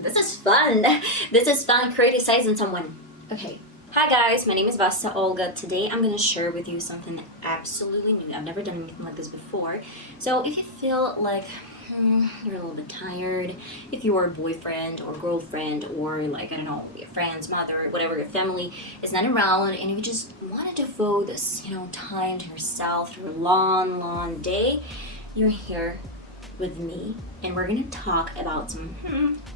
This is fun. This is fun criticizing someone. Okay. Hi guys, my name is VassaOlga. Today I'm going to share with you something absolutely new. I've never done anything like this before. So if you feel like you're a little bit tired, if your boyfriend or girlfriend or like, I don't know, your friend's mother, whatever, your family is not around and you just want to devote this, time to yourself through a long day, you're here with me and we're gonna talk about some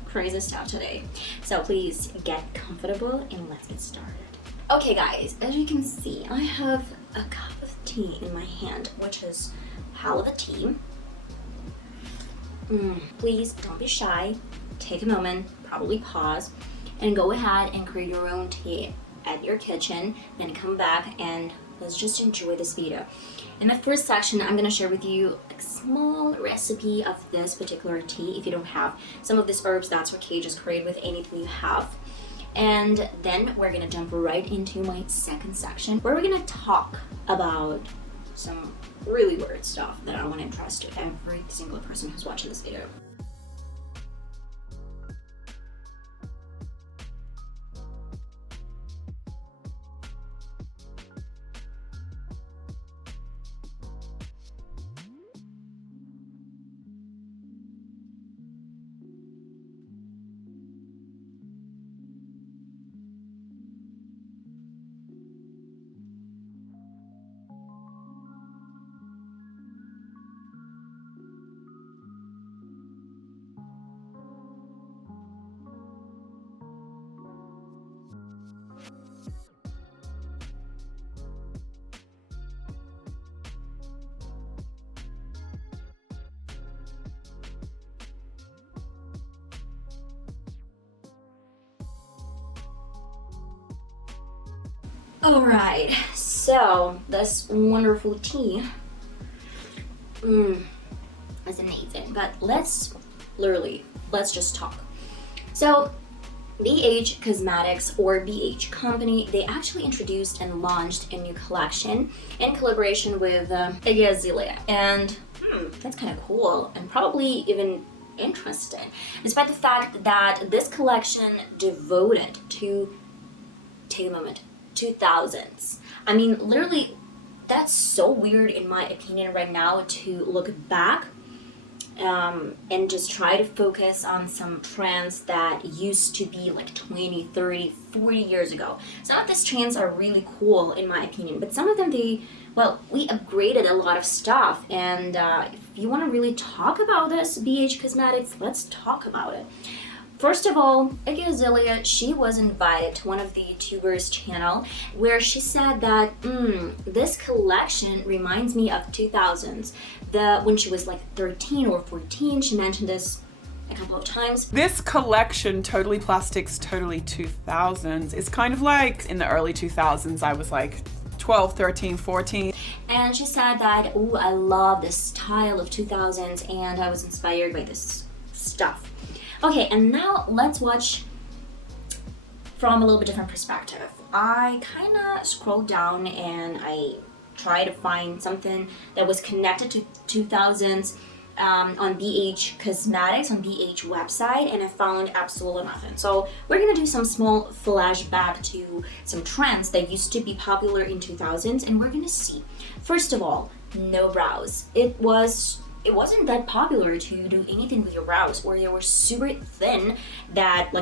crazy stuff today. So please get comfortable and let's get started. Okay guys, as you can see, I have a cup of tea in my hand, which is hell of a tea. Please don't be shy. Take a moment, probably pause, and go ahead and create your own tea at your kitchen. Then come back and let's just enjoy this video. In the first section, I'm gonna share with you a small recipe of this particular tea. If you don't have some of these herbs, that's okay. Just create with anything you have. And then we're gonna jump right into my second section, where we're gonna talk about some really weird stuff that I want to entrust to every single person who's watching this video. Alright, so this wonderful tea is amazing, but let's just talk. So BH Cosmetics, or BH Company, they actually introduced and launched a new collection in collaboration with Iggy Azalea, and that's kind of cool and probably even interesting, despite the fact that this collection devoted to, take a moment, 2000s. I mean, literally, that's so weird in my opinion right now to look back and just try to focus on some trends that used to be like 20, 30, 40 years ago. Some of these trends are really cool in my opinion, but some of them, we upgraded a lot of stuff, and if you want to really talk about this, BH Cosmetics, let's talk about it. First of all, Iggy Azalea, she was invited to one of the YouTubers' channel where she said that this collection reminds me of 2000s. When she was like 13 or 14, she mentioned this a couple of times. This collection, Totally Plastics, Totally 2000s, is kind of like in the early 2000s. I was like 12, 13, 14. And she said that, oh, I love this style of 2000s and I was inspired by this stuff. Okay, and now let's watch from a little bit different perspective. I kind of scrolled down and I tried to find something that was connected to 2000s on BH Cosmetics, on BH website, and I found absolutely nothing. So we're gonna do some small flashback to some trends that used to be popular in 2000s, and we're gonna see. First of all, no brows. It wasn't that popular to do anything with your brows, or they were super thin, that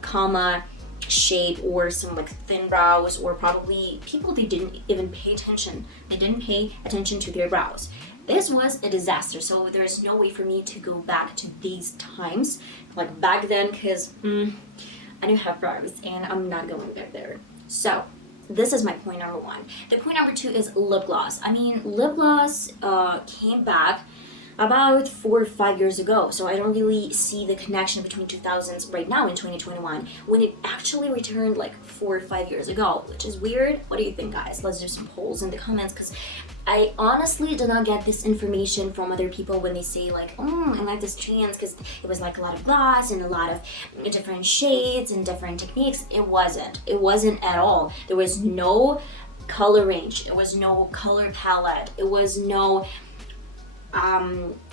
comma shape, or some like thin brows, or probably people, they didn't even pay attention. They didn't pay attention to their brows. This was a disaster, so there's no way for me to go back to these times, like back then, because I don't have brows and I'm not going back there. So this is my point number one. The point number two is lip gloss. I mean, lip gloss came back about 4 or 5 years ago, so I don't really see the connection between 2000s right now in 2021 when it actually returned like 4 or 5 years ago, which is weird. What do you think, guys? Let's do some polls in the comments, because I honestly did not get this information from other people when they say like, I like this trends because it was like a lot of gloss and a lot of different shades and different techniques. It wasn't at all. There was no color range, there was no color palette, it was no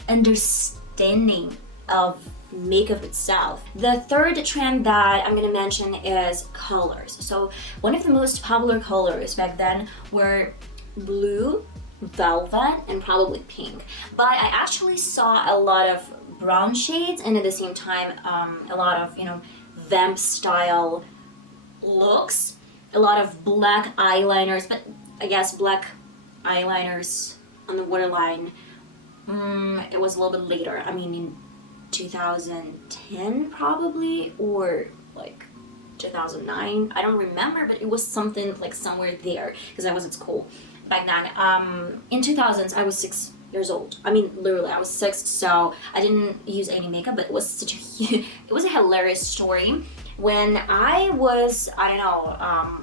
understanding of makeup itself. The third trend that I'm gonna mention is colors. So one of the most popular colors back then were blue, velvet, and probably pink. But I actually saw a lot of brown shades and at the same time a lot of, you know, vamp style looks, a lot of black eyeliners, but I guess black eyeliners on the waterline, it was a little bit later. I mean, in 2010 probably, or like 2009. I don't remember, but it was something like somewhere there because I was at school back then. In 2000s, I was 6 years old. I mean, literally, I was 6, so I didn't use any makeup, but it was such a it was a hilarious story. When I was, I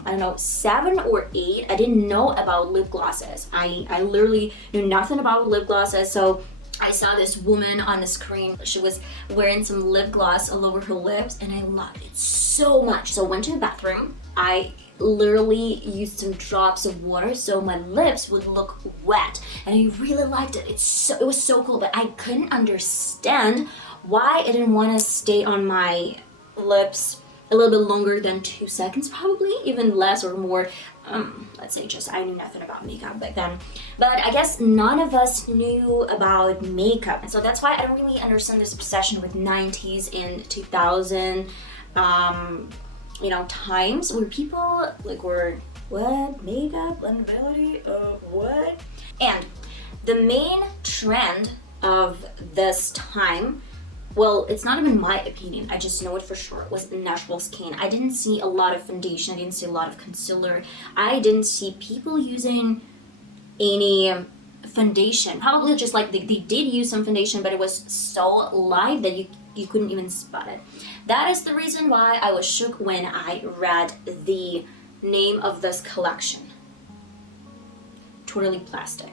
don't know, 7 or 8, I didn't know about lip glosses. I literally knew nothing about lip glosses, so I saw this woman on the screen. She was wearing some lip gloss all over her lips, and I loved it so much. So I went to the bathroom. I literally used some drops of water so my lips would look wet, and I really liked it. It was so cool, but I couldn't understand why it didn't want to stay on my lips a little bit longer than 2 seconds, probably even less or more. Let's say just I knew nothing about makeup back then, but I guess none of us knew about makeup, and so that's why I don't really understand this obsession with 90s and 2000 you know, times where people like were, what, makeup, blendability, what? And the main trend of this time, well, it's not even my opinion, I just know it for sure, it was natural skin. I didn't see a lot of foundation, I didn't see a lot of concealer, I didn't see people using any foundation. Probably just like they did use some foundation, but it was so light that you couldn't even spot it. That is the reason why I was shook when I read the name of this collection. Totally plastic.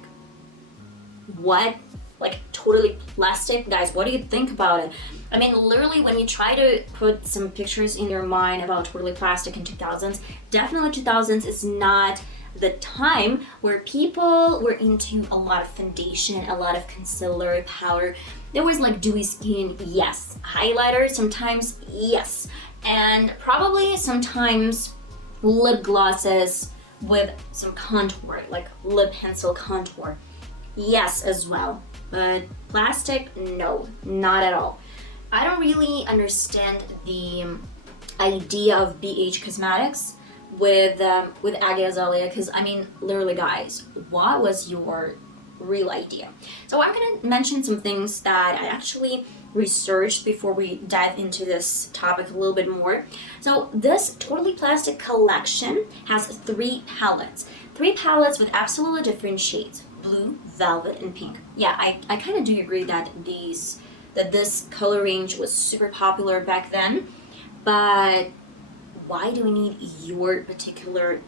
What? Like totally plastic? Guys, what do you think about it? I mean, literally when you try to put some pictures in your mind about totally plastic in 2000s, definitely 2000s is not the time where people were into a lot of foundation, a lot of concealer, powder. There was like dewy skin, yes. Highlighter sometimes, yes. And probably sometimes lip glosses with some contour, like lip pencil contour. Yes, as well. But plastic, no, not at all. I don't really understand the idea of BH Cosmetics with Iggy Azalea, because I mean, literally, guys, what was your real idea? So I'm gonna mention some things that I actually researched before we dive into this topic a little bit more. So this Totally Plastic collection has 3 palettes. 3 palettes with absolutely different shades: blue, velvet, and pink. Yeah, I kind of do agree that this color range was super popular back then, but why do we need your particular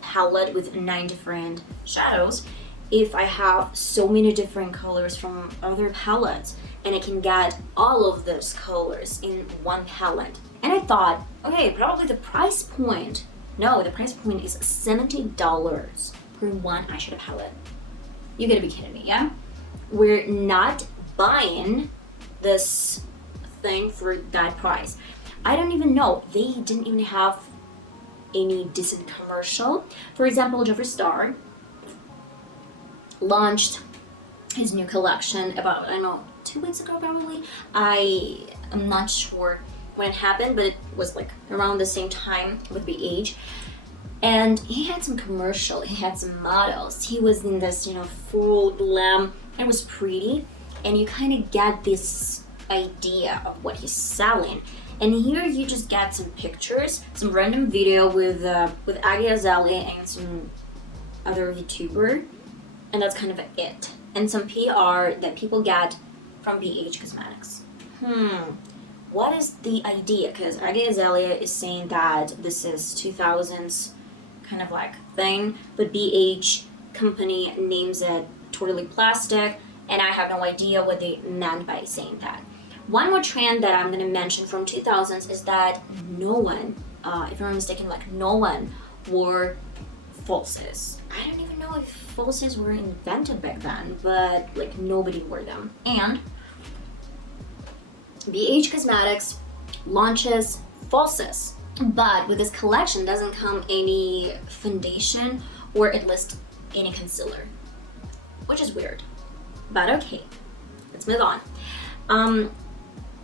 palette with 9 different shadows if I have so many different colors from other palettes and I can get all of those colors in one palette? And I thought, okay, probably the price point. No, the price point is $70 per one eyeshadow palette. You gotta be kidding me, yeah? We're not buying this thing for that price. I don't even know. They didn't even have any decent commercial. For example, Jeffree Star launched his new collection about, I don't know, 2 weeks ago probably. I am not sure when it happened, but it was like around the same time with BH. And he had some commercial, he had some models. He was in this, you know, full glam. It was pretty, and you kind of get this idea of what he's selling. And here you just get some pictures, some random video with Iggy Azalea and some other YouTuber, and that's kind of it. And some PR that people get from BH Cosmetics. What is the idea? Because Iggy Azalea is saying that this is 2000s kind of like thing, but BH company names it Totally Plastic, and I have no idea what they meant by saying that. One more trend that I'm going to mention from 2000s is that no one, if I'm not mistaken, like no one wore falsies. I don't even know if falsies were invented back then, but like nobody wore them. And BH Cosmetics launches falsies, but with this collection doesn't come any foundation or at least any concealer, which is weird, but okay, let's move on.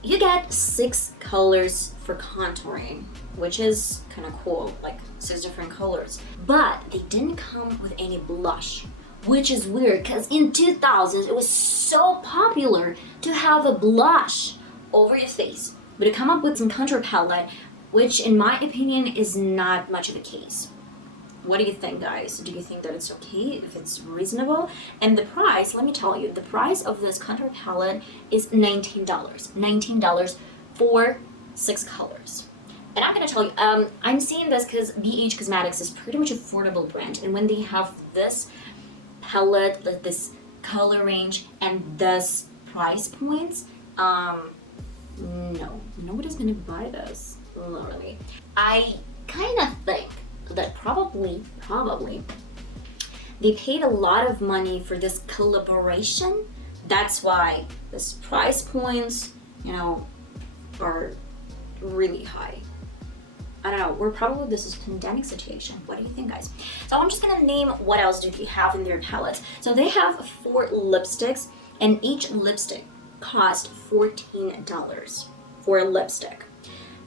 You get 6 colors for contouring, which is kind of cool, like 6 different colors, but they didn't come with any blush, which is weird because in 2000s it was so popular to have a blush over your face, but to come up with some contour palette, which in my opinion is not much of a case. What do you think, guys? Do you think that it's okay, if it's reasonable? And the price, let me tell you, the price of this contour palette is $19. $19 for 6 colors. And I'm gonna tell you, I'm saying this because BH Cosmetics is pretty much affordable brand, and when they have this palette, like this color range, and this price points, no, nobody's gonna buy this, literally. I kind of think that probably they paid a lot of money for this collaboration. That's why this price points, you know, are really high. I don't know, this is pandemic situation. What do you think, guys? So I'm just gonna name what else do they have in their palettes. So they have 4 lipsticks, and each lipstick cost $14 for a lipstick.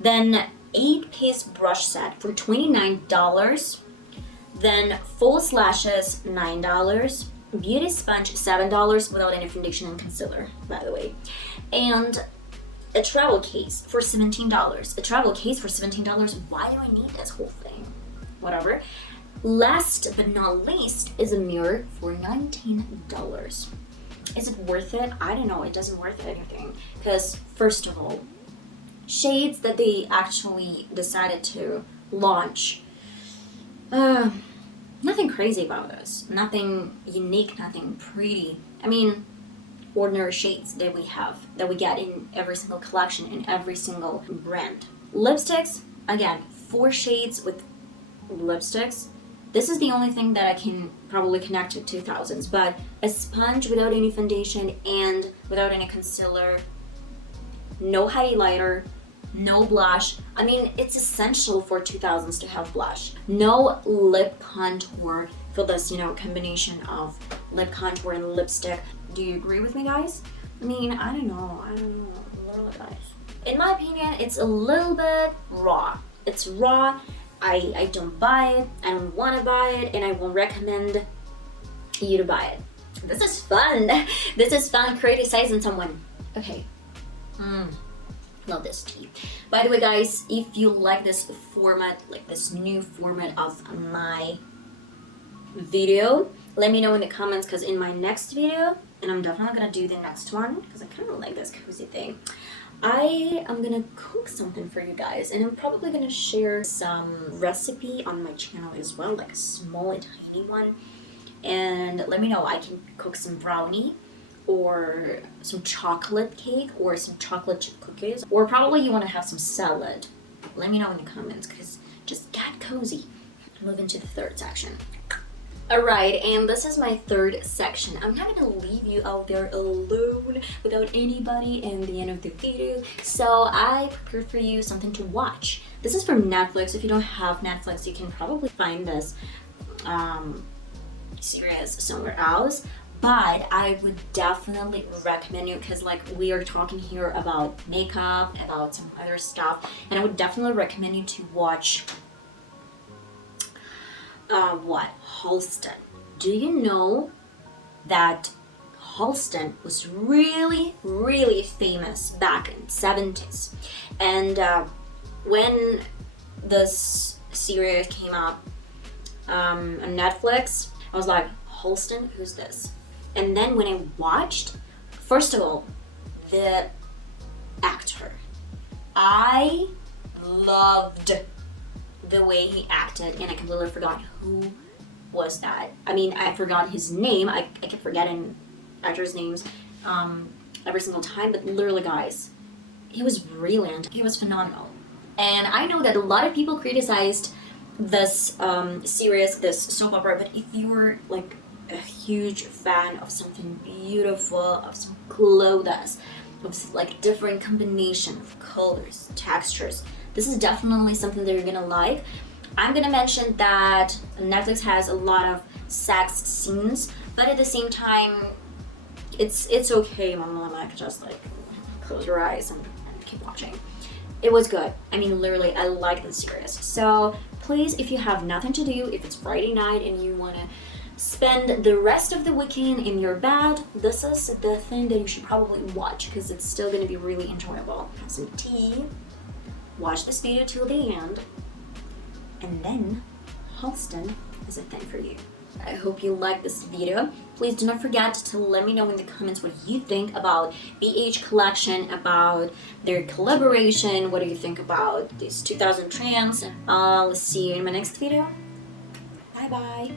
Then 8-piece brush set for $29. Then false lashes, $9. Beauty sponge, $7 without any foundation and concealer, by the way. And a travel case for $17. A travel case for $17? Why do I need this whole thing? Whatever. Last but not least is a mirror for $19. Is it worth it? I don't know. It doesn't worth anything. Because, first of all, shades that they actually decided to launch, nothing crazy about this. Nothing unique, nothing pretty. I mean, ordinary shades that we get in every single collection, in every single brand. Lipsticks, again, 4 shades with lipsticks. This is the only thing that I can probably connect to 2000s, but a sponge without any foundation and without any concealer, no highlighter, no blush. I mean, it's essential for 2000s to have blush. No lip contour for this, you know, combination of lip contour and lipstick. Do you agree with me, guys? I mean, I don't know, literally, guys. In my opinion, it's a little bit raw. It's raw. I don't buy it, I don't want to buy it, and I won't recommend you to buy it. This is fun. This is fun criticizing someone. Okay. Love this tea. By the way, guys, if you like this format, like this new format of my video, let me know in the comments, because in my next video, and I'm definitely gonna do the next one because I kind of like this cozy thing, I am gonna cook something for you guys, and I'm probably gonna share some recipe on my channel as well, like a small tiny one. And let me know, I can cook some brownie or some chocolate cake or some chocolate chip cookies, or probably you want to have some salad. Let me know in the comments, because just get cozy. Move into the 3rd section. Alright, and this is my 3rd section. I'm not gonna leave you out there alone without anybody in the end of the video, so I prepared for you something to watch. This is from Netflix. If you don't have Netflix, you can probably find this series somewhere else, but I would definitely recommend you, because like we are talking here about makeup, about some other stuff, and I would definitely recommend you to watch Halston. Do you know that Halston was really famous back in 70s? And when this series came up on Netflix, I was like, Halston, who's this? And then when I watched, first of all, the actor, I loved the way he acted, and I completely forgot who was that. I mean, I forgot his name. I kept forgetting actors' names every single time, but literally, guys, he was brilliant. He was phenomenal. And I know that a lot of people criticized this series, this soap opera, but if you're like a huge fan of something beautiful, of some clothes, of like different combination of colors, textures. This is definitely something that you're gonna like. I'm gonna mention that Netflix has a lot of sex scenes, but at the same time, it's okay, Mama. Like, just like close your eyes and keep watching. It was good. I mean, literally, I like this series. So please, if you have nothing to do, if it's Friday night and you wanna spend the rest of the weekend in your bed, this is the thing that you should probably watch because it's still gonna be really enjoyable. Have some tea, watch this video till the end, and then Halston is a thing for you. I hope you like this video. Please do not forget to let me know in the comments what you think about BH collection, about their collaboration, what do you think about these 2000 trends. Let's see you in my next video. Bye bye.